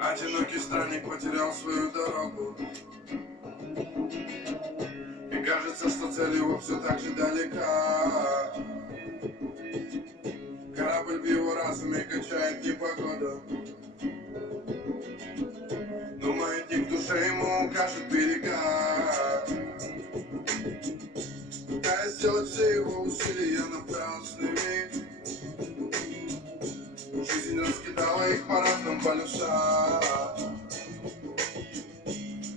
Одинокий странник потерял свою дорогу, и кажется, что цель его все так же далека. Корабль в его разуме качает непогода, но маятник в душе ему укажет берега. Пытаясь сделать все его усилия напрасными, жизнь раскидала их по разным полюсам.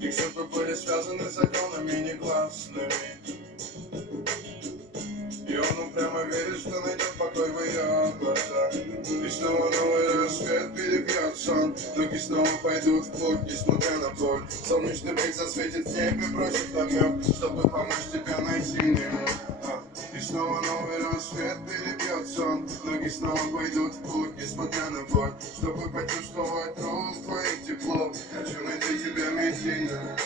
Их судьбы были связаны законами негласными, и он упрямо верит, что найдет покой в ее глазах. И снова новый рассвет перебьет сон, ноги снова пойдут в путь, несмотря на боль. Солнечный блик засветит в небе, бросит намек, чтобы помочь тебе найти меня. И снова новый рассвет перебьет сон, ноги снова пойдут в путь, несмотря на боль, чтобы почувствовать рук твоих тепло. Хочу найти тебя, Мессина.